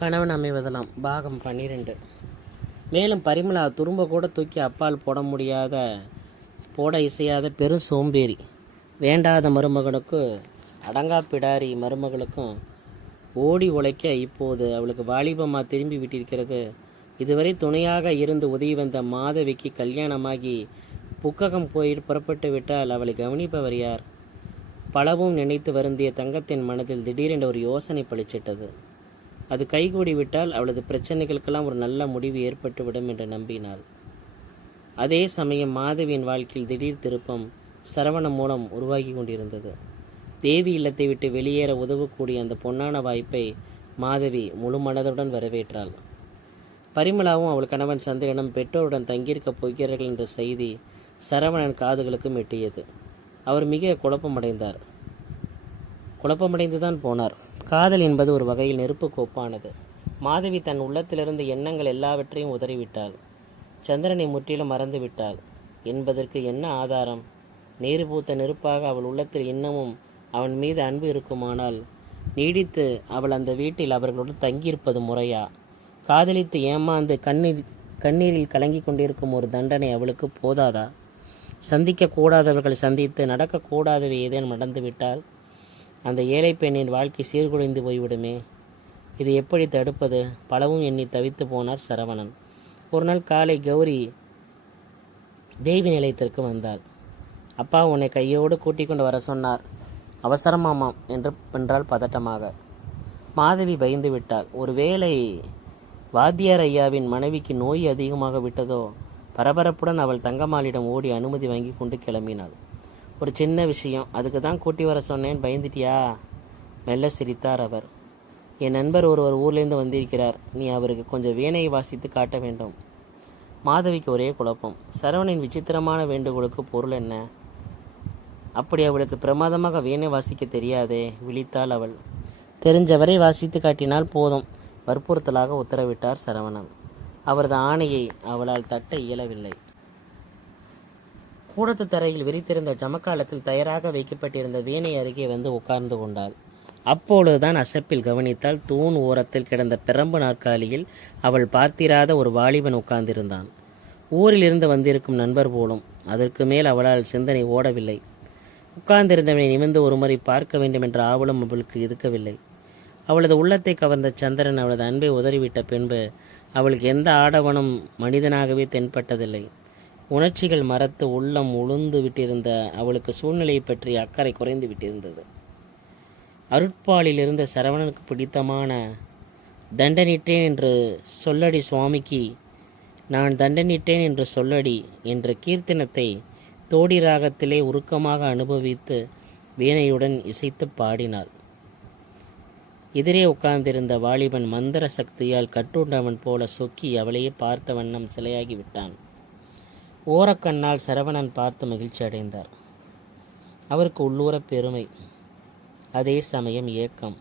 கணவன் அமைவதெல்லாம் பாகம் 12. மேலும் பரிமளா துரும்ப கூட தூக்கி அப்பால் போட இசையாத பெரும் சோம்பேறி. வேண்டாத மருமகனுக்கு அடங்கா பிடாரி மருமகளுக்கும் ஓடி உழைக்க இப்போது அவளுக்கு வாலிபமாக திரும்பி விட்டிருக்கிறது. இதுவரை துணையாக இருந்து உதவி வந்த மாதவிக்கு கல்யாணமாகி புக்ககம் புறப்பட்டு விட்டால் அவளை கவனிப்பவர் யார்? பலவும் நினைத்து வருந்திய தங்கத்தின் மனதில் திடீரென்று ஒரு யோசனை பளிச்சிட்டது. அது கைகூடி விட்டால் அவளது பிரச்சனைகளுக்கெல்லாம் ஒரு நல்ல முடிவு ஏற்பட்டுவிடும் என்று நம்பினாள். அதே சமயம் மாதவியின் வாழ்க்கையில் திடீர் திருப்பம் சரவணம் மூலம் உருவாகி கொண்டிருந்தது. தேவி இல்லத்தை விட்டு வெளியேற உதவக்கூடிய அந்த பொன்னான வாய்ப்பை மாதவி முழு மனதுடன் வரவேற்றாள். பரிமளாவும் அவள் கணவன் சந்திரனும் பெற்றோருடன் தங்கியிருக்கப் போகிறார்கள் என்ற செய்தி சரவணன் காதுகளுக்கும் எட்டியது. அவர் மிக குழப்பமடைந்துதான் போனார். காதல் என்பது ஒரு வகையில் நெருப்பு கோப்பானது. மாதவி தன் உள்ளத்திலிருந்து எண்ணங்கள் எல்லாவற்றையும் உதறிவிட்டாள். சந்திரனை முற்றிலும் மறந்துவிட்டாள் என்பதற்கு என்ன ஆதாரம்? நேரு பூத்த நெருப்பாக அவள் உள்ளத்தில் இன்னமும் அவன் மீது அன்பு இருக்குமானால் நீடித்து அவள் அந்த வீட்டில் அவர்களுடன் தங்கியிருப்பது முறையா? காதலித்து ஏமாந்து கண்ணீரில் கலங்கி கொண்டிருக்கும் ஒரு தண்டனை அவளுக்கு போதாதா? சந்திக்கக்கூடாதவர்கள் சந்தித்து நடக்கக்கூடாதவை ஏதேனும் நடந்துவிட்டால் அந்த ஏழை பெண்ணின் வாழ்க்கை சீர்குலைந்து போய்விடுமே. இது எப்படி தடுப்பது? பலவும் எண்ணி தவித்து போனார் சரவணன். ஒரு நாள் காலை கௌரி தேவி நிலையத்திற்கு வந்தாள். அப்பா உன்னை கையோடு கூட்டிக் கொண்டு வர சொன்னார். அவசரமாமாம் என்றால் பதட்டமாக. மாதவி பயந்து விட்டாள். ஒருவேளை வாத்தியார் ஐயாவின் மனைவிக்கு நோய் அதிகமாக விட்டதோ? பரபரப்புடன் அவள் தங்கம்மாளிடம் ஓடி அனுமதி வாங்கி கொண்டு கிளம்பினாள். ஒரு சின்ன விஷயம், அதுக்கு தான் கூட்டி வர சொன்னேன், பயந்துட்டியா? மெல்ல சிரித்தார் அவர். என் நண்பர் ஒருவர் ஊர்லேருந்து வந்திருக்கிறார், நீ அவருக்கு கொஞ்சம் வீணையை வாசித்து காட்ட வேண்டும். மாதவிக்கு ஒரே குழப்பம். சரவணின் விசித்திரமான வேண்டுகோளுக்கு பொருள் என்ன? அப்படி அவளுக்கு பிரமாதமாக வீணை வாசிக்க தெரியாதே, விழித்தாள் அவள். தெரிஞ்சவரை வாசித்து காட்டினால் போதும், வற்புறுத்தலாக உத்தரவிட்டார் சரவணன். அவரது ஆணையை அவளால் தட்ட இயலவில்லை. கூடத்து தரையில் விரித்திருந்த ஜமக்காலத்தில் தயாராக வைக்கப்பட்டிருந்த வீணை அருகே வந்து உட்கார்ந்து கொண்டாள். அப்பொழுதுதான் அசப்பில் கவனித்தால் தூண் ஓரத்தில் கிடந்த பிரம்பு நாற்காலியில் அவள் பார்த்திராத ஒரு வாலிபன் உட்கார்ந்திருந்தான். ஊரிலிருந்து வந்திருக்கும் நண்பர் போலும். அதற்கு மேல் அவளால் சிந்தனை ஓடவில்லை. உட்கார்ந்திருந்தவனை நிமிர்ந்து ஒருமுறை பார்க்க வேண்டும் என்ற ஆவலும் அவளுக்கு இருக்கவில்லை. அவளது உள்ளத்தை கவர்ந்த சந்திரன் அவளது அன்பை உதறிவிட்ட பின்பு அவளுக்கு எந்த ஆடவனும் மனிதனாகவே தென்பட்டதில்லை. உணர்ச்சிகள் மறத்து உள்ளம் உளுந்து விட்டிருந்த அவளுக்கு சூழ்நிலையை பற்றி அக்கறை குறைந்து விட்டிருந்தது. அருட்பாலில் இருந்த சரவணனுக்கு பிடித்தமான தண்டனிட்டேன் என்று சொல்லடி சுவாமிக்கு, நான் தண்டனிட்டேன் என்று சொல்லடி என்ற கீர்த்தனத்தை தோடி ராகத்திலே உருக்கமாக அனுபவித்து வீணையுடன் இசைத்து பாடினாள். எதிரே உட்கார்ந்திருந்த வாலிபன் மந்திர சக்தியால் கட்டுண்டவன் போல சொக்கி அவளையே பார்த்த வண்ணம் சிலையாகி விட்டான். ஓரக்கண்ணால் சரவணன் பார்த்து மகிழ்ச்சி அடைந்தார். அவருக்கு உள்ளூர பெருமை, அதே சமயம் ஏக்கம்.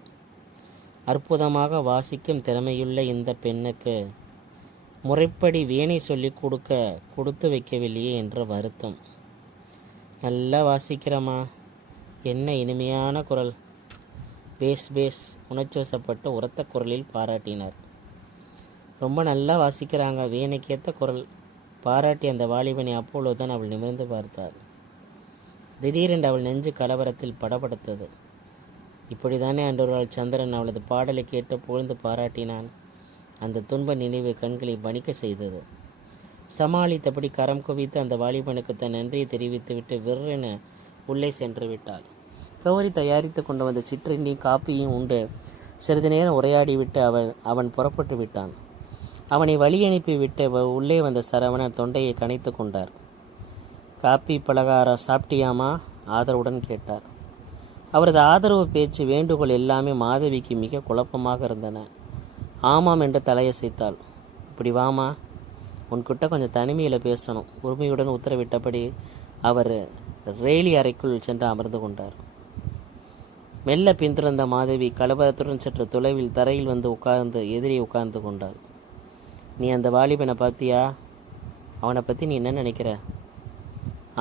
அற்புதமாக வாசிக்கும் திறமையுள்ள இந்த பெண்ணுக்கு முறைப்படி வீணை சொல்லி கொடுத்து வைக்கவில்லையே என்ற வருத்தம். நல்லா வாசிக்கிறமா, என்ன இனிமையான குரல், பேஸ் உணர்ச்சிவசப்பட்ட உரத்த குரலில் பாராட்டினார். ரொம்ப நல்லா வாசிக்கிறாங்க, வீணைக்கேற்ற குரல் பாராட்டி அந்த வாலிபனை அப்பொழுதுதான் அவள் நிமிர்ந்து பார்த்தாள். திடீரென்று அவள் நெஞ்சு கலவரத்தில் படபடுத்தது. இப்படித்தானே அன்றொருவாள் சந்திரன் அவளது பாடலை கேட்டு புகழ்ந்து பாராட்டினான். அந்த துன்ப நினைவு கண்களை வணிக்க செய்தது. சமாளித்தபடி கரம் குவித்து அந்த வாலிபனுக்கு தன் நன்றியை தெரிவித்துவிட்டு விற்றென உள்ளே சென்று விட்டாள். கௌரி தயாரித்து கொண்டு வந்த சிற்றுண்டி காப்பியும் உண்டு சிறிது நேரம் உரையாடிவிட்டு அவன் புறப்பட்டு விட்டான். அவனை வழி அனுப்பி விட்டு உள்ளே வந்த சரவணன் தொண்டையை கனைத்து கொண்டார். காப்பி பலகாரம் சாப்பிட்டியாமா? ஆதரவுடன் கேட்டார். அவரது ஆதரவு பேச்சு வேண்டுகோள் எல்லாமே மாதவிக்கு மிக குழப்பமாக இருந்தன. ஆமாம் என்று தலையசைத்தாள். இப்படி வாமா, உன்கிட்ட கொஞ்சம் தனிமையில் பேசணும். உரிமையுடன் உத்தரவிட்டபடி அவர் ரேலி அறைக்குள் சென்று அமர்ந்து கொண்டார். மெல்ல பின்தொடர்ந்த மாதவி கலவரத்துடன் சற்று தொலைவில் தரையில் வந்து எதிரே உட்கார்ந்து கொண்டாள். நீ அந்த வாலிபனை பார்த்தியா? அவனை பற்றி நீ என்ன நினைக்கிற?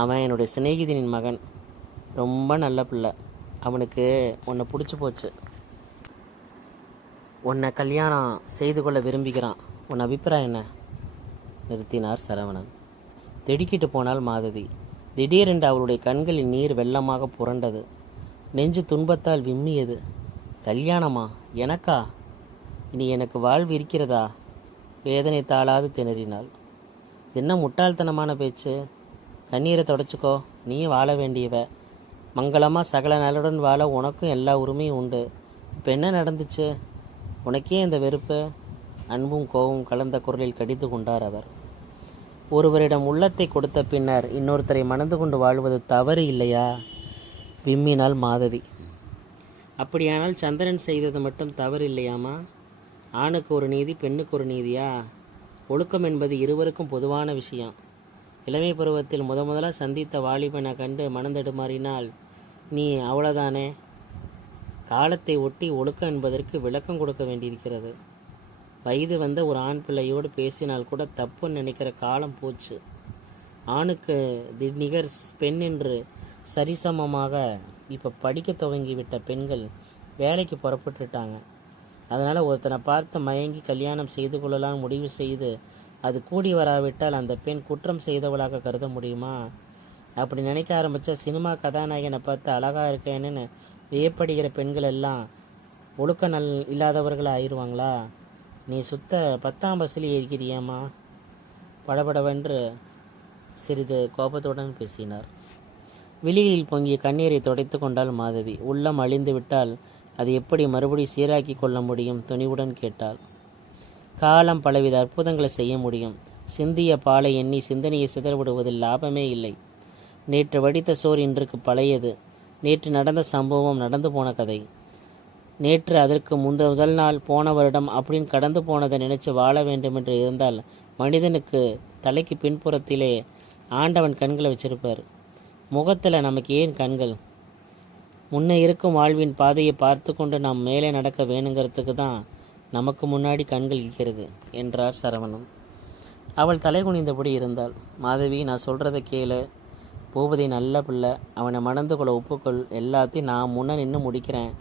அவன் என்னுடைய சிநேகிதனின் மகன், ரொம்ப நல்ல பிள்ளை. அவனுக்கு உன்னை பிடிச்சி போச்சு. உன்னை கல்யாணம் செய்து கொள்ள விரும்புகிறான். உன் அபிப்பிராயம் என்ன? நிறுத்தினார் சரவணன். திடுக்கிட்டு போனாள் மாதவி. திடீரென்று அவளுடைய கண்களில் நீர் வெள்ளமாக புரண்டது. நெஞ்சு துன்பத்தால் விம்மியது. கல்யாணமா? எனக்கா? இனி எனக்கு வாழ்வு இருக்கிறதா? வேதனை தாளாது திணறினாள். என்ன முட்டாள்தனமான பேச்சு? கண்ணீரை தொடச்சிக்கோ. நீயும் வாழ வேண்டியவ. மங்களமாக சகல நலுடன் வாழ உனக்கும் எல்லா உரிமையும் உண்டு. இப்போ என்ன நடந்துச்சு? உனக்கே இந்த வெறுப்பு? அன்பும் கோபமும் கலந்த குரலில் கடித்து கொண்டார் அவர். ஒருவரிடம் உள்ளத்தை கொடுத்த பின்னர் இன்னொருத்தரை மணந்து கொண்டு வாழ்வது தவறு இல்லையா? விம்மினாள் மாதவி. அப்படியானால் சந்திரன் செய்தது மட்டும் தவறு இல்லையாமா? ஆணுக்கு ஒரு நீதி, பெண்ணுக்கு ஒரு நீதியா? ஒழுக்கம் என்பது இருவருக்கும் பொதுவான விஷயம். இளமை பருவத்தில் முதலாக சந்தித்த வாலிபனை கண்டு மனந்தடுமாறினால் நீ அவ்வளோதானே? காலத்தை ஒட்டி ஒழுக்கம் என்பதற்கு விளக்கம் கொடுக்க வேண்டியிருக்கிறது. வயது வந்த ஒரு ஆண் பிள்ளையோடு பேசினால் கூட தப்புன்னு நினைக்கிற காலம் போச்சு. ஆணுக்கு நிகர் பெண் என்று சரிசமமாக இப்போ படிக்க துவங்கிவிட்ட பெண்கள் வேலைக்கு புறப்பட்டுட்டாங்க. அதனால் ஒருத்தனை பார்த்து மயங்கி கல்யாணம் செய்து கொள்ளலாம் முடிவு செய்து அது கூடி வராவிட்டால் அந்த பெண் குற்றம் செய்தவளாக கருத முடியுமா? அப்படி நினைக்க ஆரம்பித்தா சினிமா கதாநாயகனை பார்த்து அழகாக இருக்கேன்னு வியப்படுகிற பெண்கள் எல்லாம் ஒழுக்க இல்லாதவர்கள் ஆயிடுவாங்களா? நீ சுத்த 10ஆம் பஸ்ஸில் இருக்கிறியம்மா? படபடவென்று சிறிது கோபத்துடன் பேசினார். விழியில் பொங்கிய கண்ணீரை துடைத்து கொண்டாள் மாதவி. உள்ளம் அழிந்து விட்டால் அது எப்படி மறுபடி சீராக்கி கொள்ள முடியும்? துணிவுடன் கேட்டாள். காலம் பலவித அற்புதங்களை செய்ய முடியும். சிந்திய பாலை எண்ணி சிந்தனையை சிதறவிடுவதில் லாபமே இல்லை. நேற்று வடித்த சோர் இன்றுக்கு பழையது. நேற்று நடந்த சம்பவம் நடந்து போன கதை. நேற்று அதற்கு முதல் நாள், போன வருடம் அப்படின்னு கடந்து போனதை நினைச்சு வாழ வேண்டுமென்று இருந்தால் மனிதனுக்கு தலைக்கு பின்புறத்திலே ஆண்டவன் கண்களை வச்சிருப்பார். முகத்தில் நமக்கு ஏன் கண்கள்? முன்னே இருக்கும் வாழ்வின் பாதையை பார்த்து கொண்டு நாம் மேலே நடக்க வேணுங்கிறதுக்கு தான் நமக்கு முன்னாடி கண்கள் இருக்கிறது என்றார் சரவணன். அவள் தலை குனிந்தபடி இருந்தாள். மாதவி, நான் சொல்கிறத கேளு. பூபதி நல்ல பிள்ளை. அவனை மணந்து கொள்ள ஒப்புக்கொள். எல்லாத்தையும் நான் முன்ன நின்று முடிக்கிறேன்.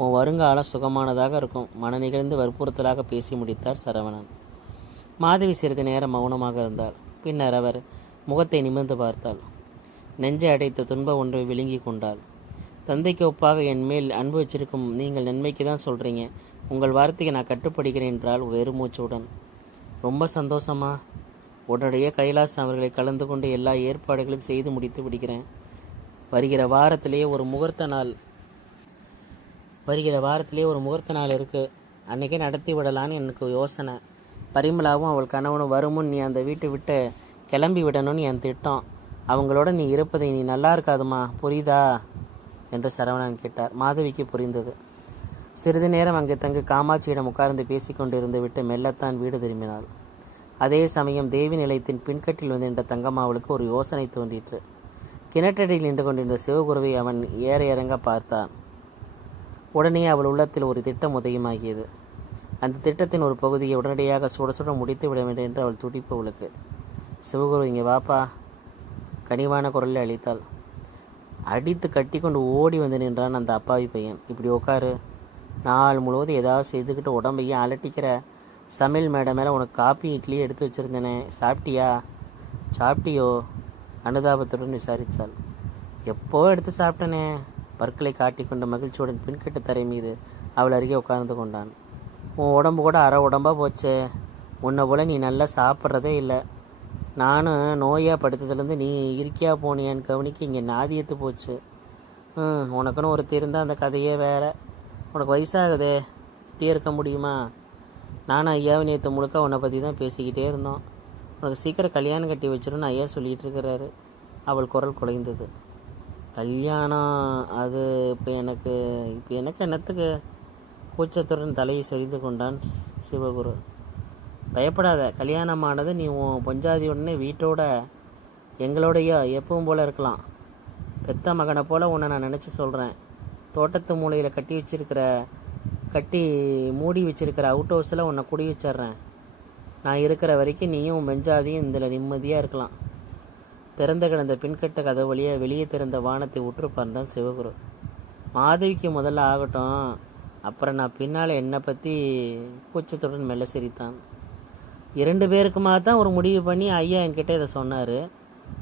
உன் வருங்காலம் சுகமானதாக இருக்கும். மன நிகழ்ந்து வற்புறுத்தலாக பேசி முடித்தார் சரவணன். மாதவி சிறிது நேரம் மௌனமாக இருந்தாள். பின்னர் அவர் முகத்தை நிமிர்ந்து பார்த்தாள். நெஞ்சை அடைத்த துன்பம் ஒன்றை விழுங்கி கொண்டாள். தந்தைக்கு ஒப்பாக என் மேல் அன்பு வச்சிருக்கும் நீங்கள் நன்மைக்கு தான் சொல்கிறீங்க. உங்கள் வார்த்தைக்கு நான் கட்டுப்படுகிறேன் என்றால் வெறுமூச்சுடன். ரொம்ப சந்தோஷமா? உடனடியே கைலாஸ் அவர்களை கலந்து கொண்டு எல்லா ஏற்பாடுகளும் செய்து முடித்து விடுகிறேன். வருகிற வாரத்திலேயே ஒரு முகூர்த்த நாள் இருக்குது. அன்றைக்கே நடத்தி விடலான்னு எனக்கு யோசனை. பரிமளாவும் அவள் கணவனும் வருமுன் நீ அந்த வீட்டை விட்டு கிளம்பி விடணும்னு என் திட்டம். அவங்களோட நீ இருப்பதை நீ நல்லா இருக்காதுமா, புரியுதா என்று சரவணன் கேட்டார். மாதவிக்கு புரிந்தது. சிறிது நேரம் அங்கே தங்கு காமாட்சியிடம் உட்கார்ந்து பேசிக்கொண்டிருந்து விட்டு மெல்லத்தான் வீடு திரும்பினாள். அதே சமயம் தேவி நிலையத்தின் பின்கட்டில் வந்திருந்த தங்கம்மாவளுக்கு ஒரு யோசனை தோன்றிற்று. கிணற்றடியில் நின்று கொண்டிருந்த சிவகுருவை அவன் ஏற இறங்க பார்த்தான். உடனே அவள் உள்ளத்தில் ஒரு திட்டம் உதயமாகியது. அந்த திட்டத்தின் ஒரு பகுதியை உடனடியாக சுட சுட முடித்து விட வேண்டும் என்று அவள் துடிப்பு அவளுக்கு. சிவகுரு, இங்கே வாப்பா, கனிவான குரலில் அளித்தாள். அடித்து கட்டி கொண்டு ஓடி வந்து நின்றான் அந்த அப்பாவி பையன். இப்படி உட்காரு. நாள் முழுவதும் ஏதாவது செய்துக்கிட்டு உடம்பையும் அலட்டிக்கிற. சமையல் மேடை மேலே உனக்கு காப்பி இட்லி எடுத்து வச்சுருந்தேனே, சாப்பிட்டியோ? அனுதாபத்துடன் விசாரித்தாள். எப்போ எடுத்து சாப்பிட்டனே. பற்களை காட்டிக்கொண்ட மகிழ்ச்சியுடன் பின்கட்டு தரை மீது அவள் அருகே உட்கார்ந்து கொண்டான். உன் உடம்பு கூட அரை உடம்பாக போச்சே. உன்னை போல் நீ நல்லா சாப்பிட்றதே இல்லை. நானும் நோயாக படுத்ததுலேருந்து நீ இருக்கியா போனியான்னு கவனிக்க இங்கே நாதியத்து போச்சு. உனக்குன்னு ஒருத்தர் இருந்தால் அந்த கதையே வேறு. உனக்கு வயசாகுதே, இப்படியே இருக்க முடியுமா? நானும் ஐயாவை நேற்று முழுக்க உன்னை பற்றி தான் பேசிக்கிட்டே இருந்தோம். உனக்கு சீக்கிரம் கல்யாணம் கட்டி வச்சிருன்னு ஐயா சொல்லிகிட்டு இருக்கிறாரு. அவள் குரல் குலைந்தது. கல்யாணம்? அது இப்போ எனக்கு என்னத்துக்கு? கூச்சத்துடன் தலையை சொரிந்து கொண்டான் சிவகுரு. பயப்படாத. கல்யாணமானது நீ உன் பொஞ்சாதியுடனே வீட்டோட எங்களோடையோ எப்பவும் போல் இருக்கலாம். பெத்த மகனை போல் உன்னை நான் நினச்சி சொல்கிறேன். தோட்டத்து மூலையில் கட்டி மூடி வச்சிருக்கிற அவுட் ஹவுஸில் உன்னை குடி வச்சிட்றேன். நான் இருக்கிற வரைக்கும் நீயும் உன் பெஞ்சாதியும் இதில் நிம்மதியாக இருக்கலாம். திறந்த கிடந்த பின்கட்ட கதை வழியாக வெளியே திறந்த வானத்தை உற்று பார்த்தான் சிவகுரு. மாதவிக்கு முதல்ல ஆகட்டும், அப்புறம் நான் பின்னால் என்னை பற்றி கூச்சத்துடன் மெல்ல சிரித்தான். 2 பேருக்குமா தான் ஒரு முடிவு பண்ணி ஐயா என்கிட்ட இதை சொன்னார்.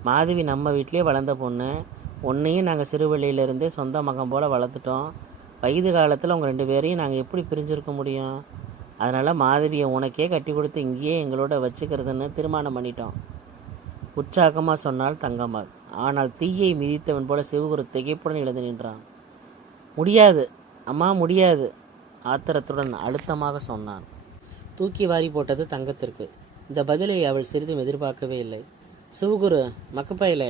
மாதவி நம்ம வீட்டிலே வளர்ந்த பொண்ணு. உன்னையும் நாங்கள் சிறுவழியிலேருந்தே சொந்த மகன் போல் வளர்த்துட்டோம். வயது காலத்தில் உங்கள் 2 பேரையும் நாங்கள் எப்படி பிரிஞ்சிருக்க முடியும்? அதனால் மாதவியை உனக்கே கட்டி கொடுத்து இங்கேயே எங்களோட வச்சுக்கிறதுன்னு தீர்மானம் பண்ணிட்டோம். உற்சாகமாக சொன்னால் தங்கம்மாள். ஆனால் தீயை மிதித்தவன் போல சிவகுரு திகைப்புடன் எழுந்து நின்றான். முடியாது அம்மா, முடியாது, ஆத்திரத்துடன் அழுத்தமாக சொன்னான். தூக்கி வாரி போட்டது தங்கத்திற்கு. இந்த பதிலை அவள் சிறிதும் எதிர்பார்க்கவே இல்லை. சிவகுரு, மக்கப்பையில,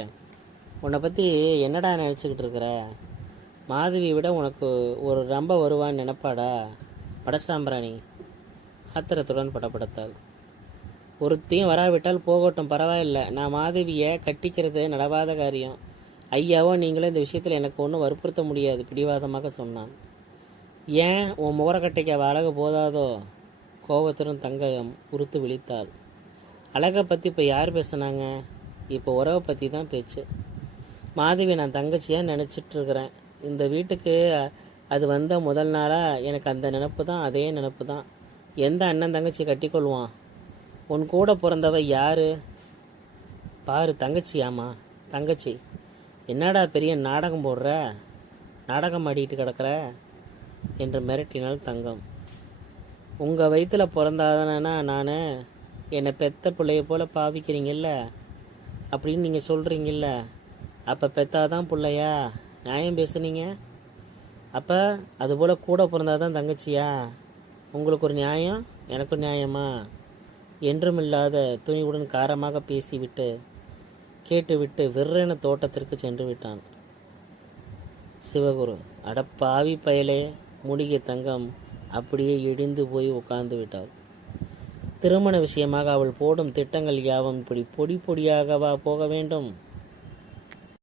உன்னை பற்றி என்னடா நினச்சிக்கிட்டு இருக்கிற? மாதவியை விட உனக்கு ஒரு ரொம்ப வருவான்னு நினைப்பாடா படசாம்பிராணி? ஆத்திரத்துடன் படப்படுத்தாள். ஒருத்தையும் வராவிட்டால் போகட்டும், பரவாயில்லை. நான் மாதவியை கட்டிக்கிறது நடவாத காரியம். ஐயாவோ நீங்களும் இந்த விஷயத்தில் எனக்கு ஒன்றும் வற்புறுத்த முடியாது, பிடிவாதமாக சொன்னான். ஏன் உன் முகரக்கட்டைக்கு அவள் அழகு போதாதோ? கோபத்துடன் தங்கம் உறுத்து விழித்தாள். அழகை பற்றி இப்போ யார் பேசுனாங்க? இப்போ உறவை பற்றி தான் பேச்சு. மாதவி நான் தங்கச்சியாக நினச்சிட்ருக்கிறேன். இந்த வீட்டுக்கு அது வந்த முதல் நாளாக எனக்கு அந்த நினப்பு தான், அதே நினப்பு தான். எந்த அண்ணன் தங்கச்சி கட்டிக்கொள்வான்? உன் கூட பிறந்தவ யார்? பாரு, தங்கச்சியாமா, தங்கச்சி. என்னடா பெரிய நாடகம் போடுற? நாடகம் ஆடிட்டு கிடக்கிற என்று மிரட்டினாள் தங்கம். உங்கள் வயிற்றில் பிறந்தாதானா நான்? என்னை பெத்த பிள்ளைய போல் பாவிக்கிறீங்கல்ல அப்படின்னு நீங்கள் சொல்கிறீங்கல்ல. அப்போ பெத்தாதான் பிள்ளையா? நியாயம் பேசுனீங்க. அப்போ அதுபோல் கூட பிறந்தாதான் தங்கச்சியா? உங்களுக்கு ஒரு நியாயம், எனக்கு ஒரு நியாயமா? என்றுமில்லாத துணிவுடன் காரமாக பேசிவிட்டு கேட்டுவிட்டு வெறுரென தோட்டத்திற்கு சென்று விட்டான் சிவகுரு. அடப்பாவி பயலே, முடிகிய தங்கம் அப்படியே இடிந்து போய் உட்கார்ந்து விட்டாள். திருமண விஷயமாக அவள் போடும் திட்டங்கள் யாவும் இப்படி பொடி பொடியாகவா போக வேண்டும்?